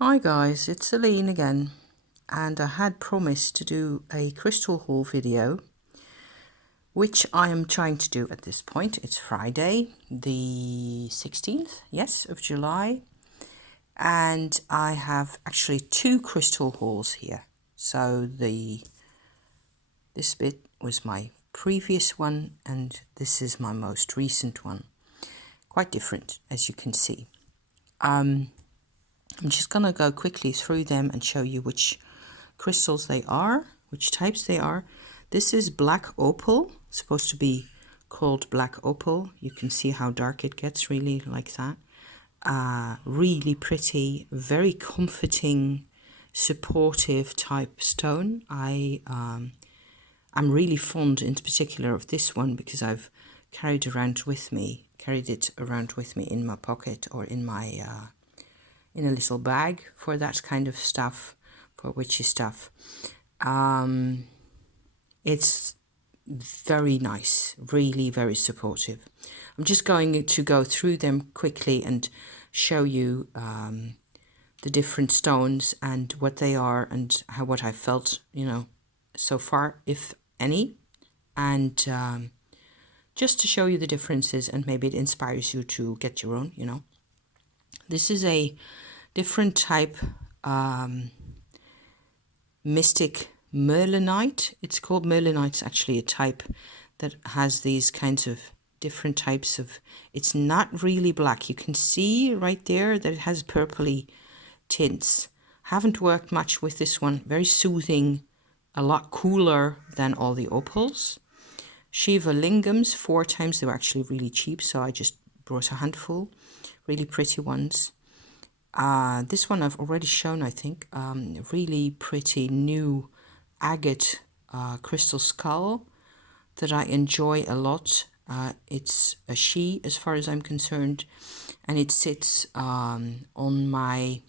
Hi guys, it's Celine again, and I had promised to do a crystal haul video, which I am trying to do at this point. It's Friday, the 16th, yes, of July, and I have actually two crystal hauls here. So this bit was my previous one, and this is my most recent one. Quite different, as you can see. I'm just going to go quickly through them and show you which crystals they are, which types they are. This is black opal, supposed to be called black opal. You can see how dark it gets, really like that. Really pretty, very comforting, supportive type stone. I'm really fond in particular of this one because I've carried it around with me in my pocket or in my in a little bag for that kind of stuff, for witchy stuff. It's very nice, really very supportive. I'm just going to go through them quickly and show you the different stones and what they are and what I felt, so far, if any, and just to show you the differences, and maybe it inspires you to get your own. This is a different type mystic merlinite. It's called merlinite. It's actually a type that has these kinds of different types of, it's not really black. You can see right there that it has purpley tints. Haven't worked much with this one. Very soothing, a lot cooler than all the opals. Shiva lingams, 4 times. They were actually really cheap, so I just brought a handful. Really pretty ones. This one I've already shown, I think. Really pretty new agate crystal skull that I enjoy a lot. It's a she, as far as I'm concerned, and it sits on my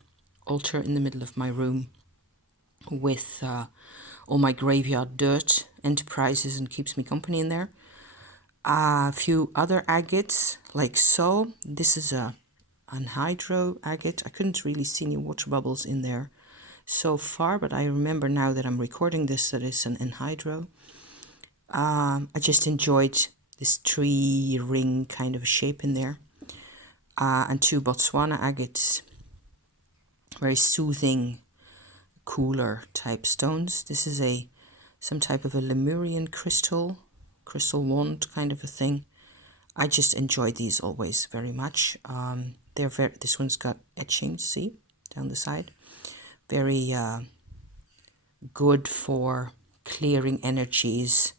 altar in the middle of my room with all my graveyard dirt enterprises, and keeps me company in there. A few other agates, like so. This is a anhydro agate. I couldn't really see any water bubbles in there so far, but I remember now that I'm recording this that it's an anhydro. I just enjoyed this tree ring kind of shape in there. And 2 Botswana agates, very soothing, cooler type stones. This is some type of a Lemurian crystal wand kind of a thing. I just enjoy these always very much. This one's got etchings, see, down the side. Very good for clearing energies,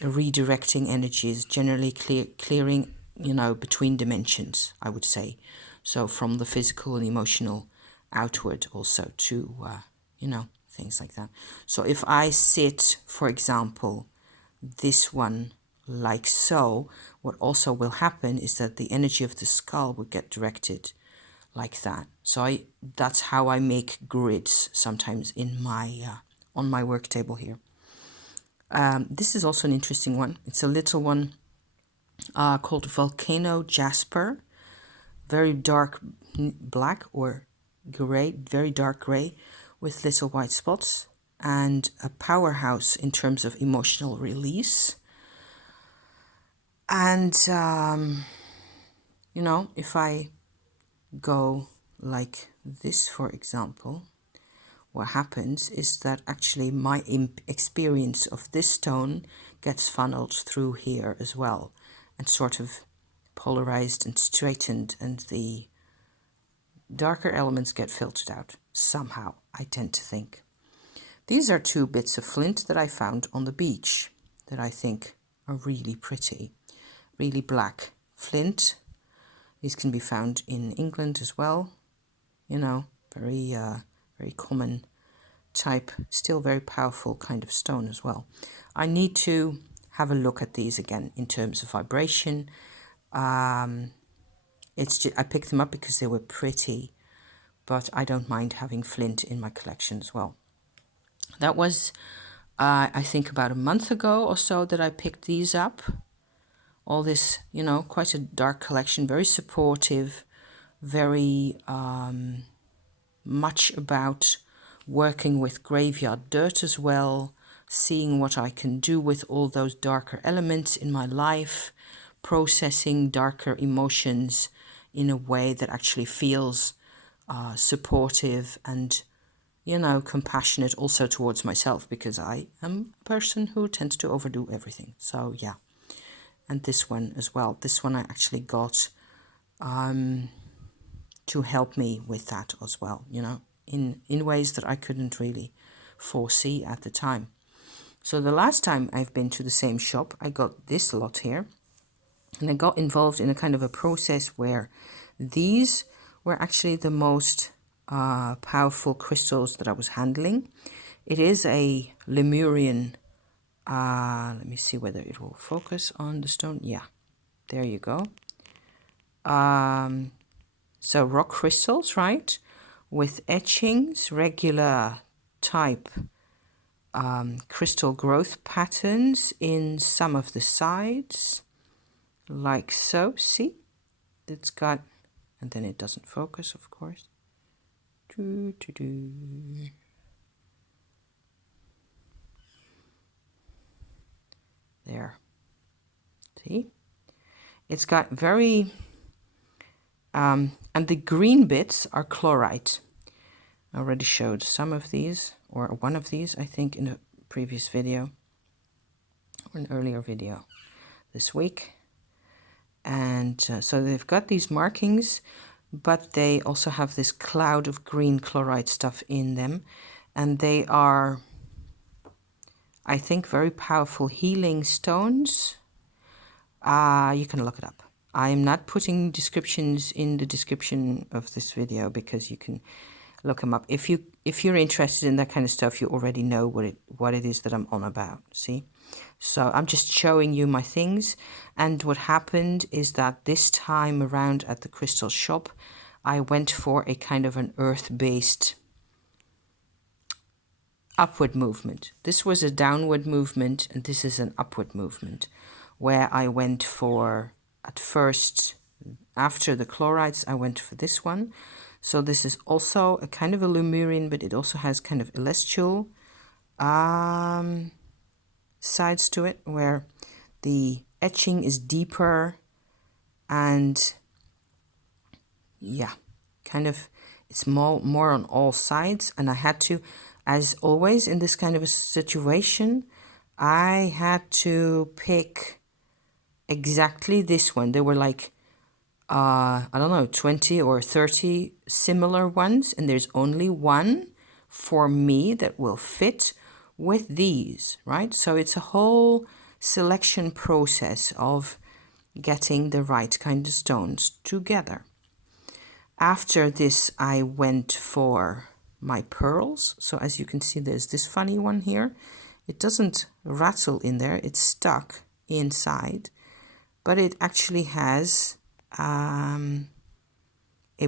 redirecting energies, generally clearing, between dimensions, I would say. So from the physical and emotional outward also to, things like that. So if I sit, for example, this one like so, what also will happen is that the energy of the skull will get directed like that. So that's how I make grids sometimes in my on my work table here. This is also an interesting one. It's a little one called Volcano Jasper. Very dark black or gray, very dark gray with little white spots, and a powerhouse in terms of emotional release. And, if I go like this, for example, what happens is that actually my experience of this stone gets funneled through here as well, and sort of polarized and straightened, and the darker elements get filtered out somehow, I tend to think. These are 2 bits of flint that I found on the beach that I think are really pretty. Really black flint. These can be found in England as well. Very very common type, still very powerful kind of stone as well. I need to have a look at these again in terms of vibration. It's just, I picked them up because they were pretty, but I don't mind having flint in my collection as well. That was, I think, about a month ago or so that I picked these up. All this, quite a dark collection, very supportive, very much about working with graveyard dirt as well, seeing what I can do with all those darker elements in my life, processing darker emotions in a way that actually feels supportive and, you know, compassionate also towards myself, because I am a person who tends to overdo everything. So yeah. And this one as well. This one I actually got to help me with that as well, you know, in ways that I couldn't really foresee at the time. So the last time I've been to the same shop, I got this lot here, and I got involved in a kind of a process where these were actually the most powerful crystals that I was handling. It is a Lemurian, let me see whether it will focus on the stone. Yeah, there you go. So rock crystals, right? With etchings, regular type crystal growth patterns in some of the sides, like so. See, it's got, and then it doesn't focus, of course. There. See? It's got very, and the green bits are chlorite. I already showed some of these, or one of these, I think, in a previous video, or an earlier video this week. And so they've got these markings, but they also have this cloud of green chlorite stuff in them. And they are, I think, very powerful healing stones. You can look it up. I am not putting descriptions in the description of this video because you can look them up. If you're interested in that kind of stuff, you already know what it is that I'm on about. See, so I'm just showing you my things. And what happened is that this time around at the crystal shop, I went for a kind of an earth-based upward movement. This was a downward movement, and this is an upward movement, where I went for, at first, after the chlorides, I went for this one. So this is also a kind of a Lemurian, but it also has kind of celestial sides to it, where the etching is deeper and, yeah, kind of, it's more on all sides. And I had to, as always in this kind of a situation, I had to pick exactly this one. There were like, I don't know, 20 or 30 similar ones, and there's only one for me that will fit with these, right? So it's a whole selection process of getting the right kind of stones together. After this, I went for my pearls. So as you can see, there's this funny one here. It doesn't rattle in there, it's stuck inside, but it actually has a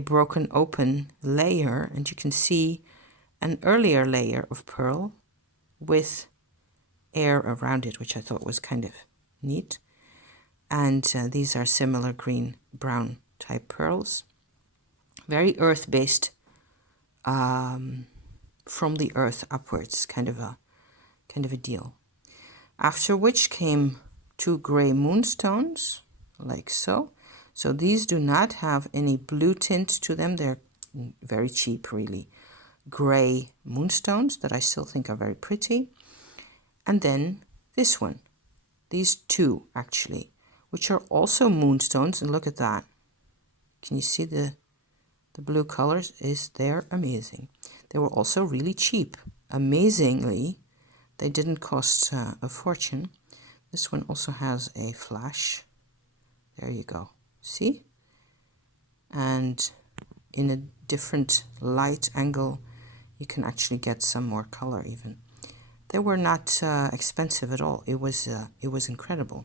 broken open layer, and you can see an earlier layer of pearl with air around it, which I thought was kind of neat. And these are similar green brown type pearls, very earth-based, from the earth upwards, kind of a deal. After which came 2 gray moonstones, like so. So these do not have any blue tint to them. They're very cheap, really, gray moonstones that I still think are very pretty. And then this one, these 2 actually, which are also moonstones. And look at that. Can you see the blue colors? They're amazing. They were also really cheap. Amazingly, they didn't cost a fortune. This one also has a flash. There you go. See? And in a different light angle, you can actually get some more color even. They were not expensive at all. It was incredible.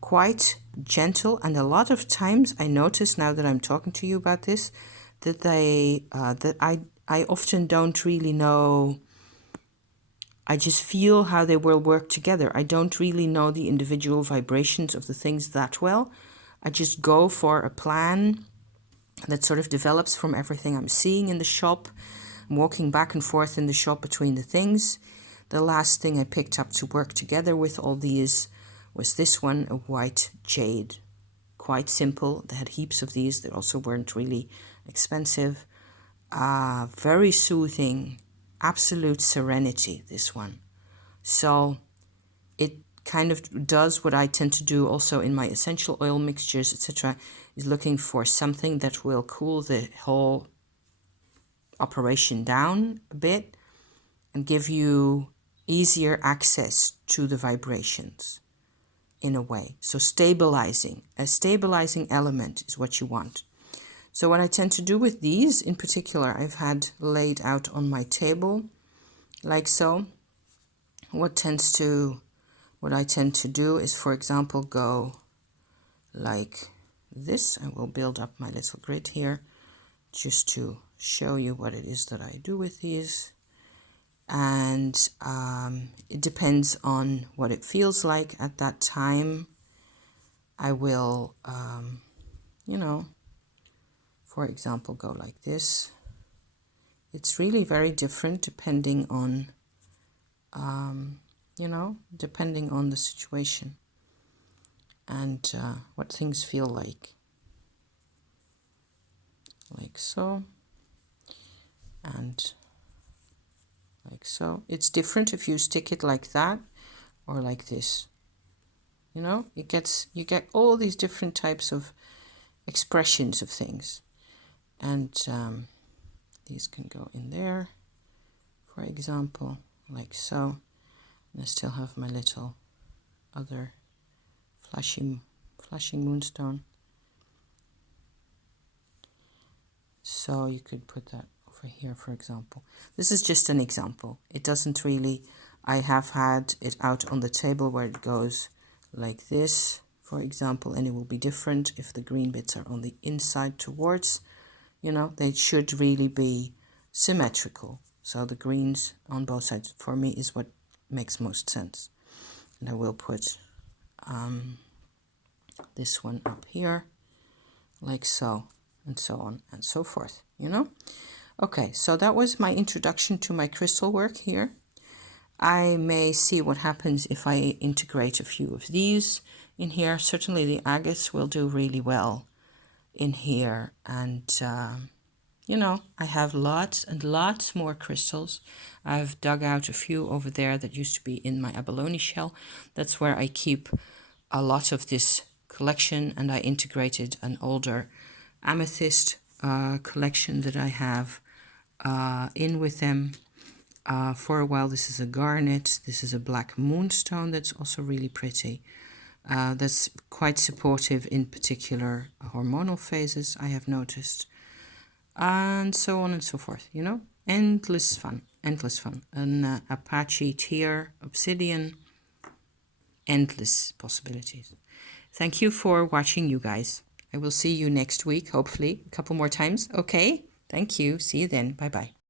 Quite gentle, and a lot of times I notice now that I'm talking to you about this, that I often don't really know. I just feel how they will work together. I don't really know the individual vibrations of the things that well. I just go for a plan that sort of develops from everything I'm seeing in the shop. I'm walking back and forth in the shop between the things. The last thing I picked up to work together with all these was this one, a white jade. Quite simple. They had heaps of these. They also weren't really expensive. Very soothing, absolute serenity, this one. So it kind of does what I tend to do also in my essential oil mixtures, etc., is looking for something that will cool the whole operation down a bit and give you easier access to the vibrations in a way. So a stabilizing element is what you want. So what I tend to do with these in particular, I've had laid out on my table like so. What I tend to do is, for example, go like this. I will build up my little grid here just to show you what it is that I do with these. And it depends on what it feels like at that time. I will, for example, go like this. It's really very different depending on, depending on the situation and what things feel like so, and like so. It's different if you stick it like that or like this. You get all these different types of expressions of things, and these can go in there, for example, like so. And I still have my little other flashing moonstone. So you could put that over here, for example. This is just an example. It doesn't really, I have had it out on the table where it goes like this, for example, and it will be different if the green bits are on the inside towards, they should really be symmetrical. So the greens on both sides for me is what makes most sense. And I will put this one up here like so, and so on and so forth, Okay, so that was my introduction to my crystal work here. I may see what happens if I integrate a few of these in here. Certainly the agates will do really well in here. And, I have lots and lots more crystals. I've dug out a few over there that used to be in my abalone shell. That's where I keep a lot of this collection, and I integrated an older amethyst collection that I have in with them. For a while, this is a garnet. This is a black moonstone that's also really pretty. That's quite supportive in particular hormonal phases, I have noticed. And so on and so forth, Endless fun. An Apache tear, obsidian, endless possibilities. Thank you for watching, you guys. I will see you next week, hopefully, a couple more times. Okay? Thank you. See you then. Bye-bye.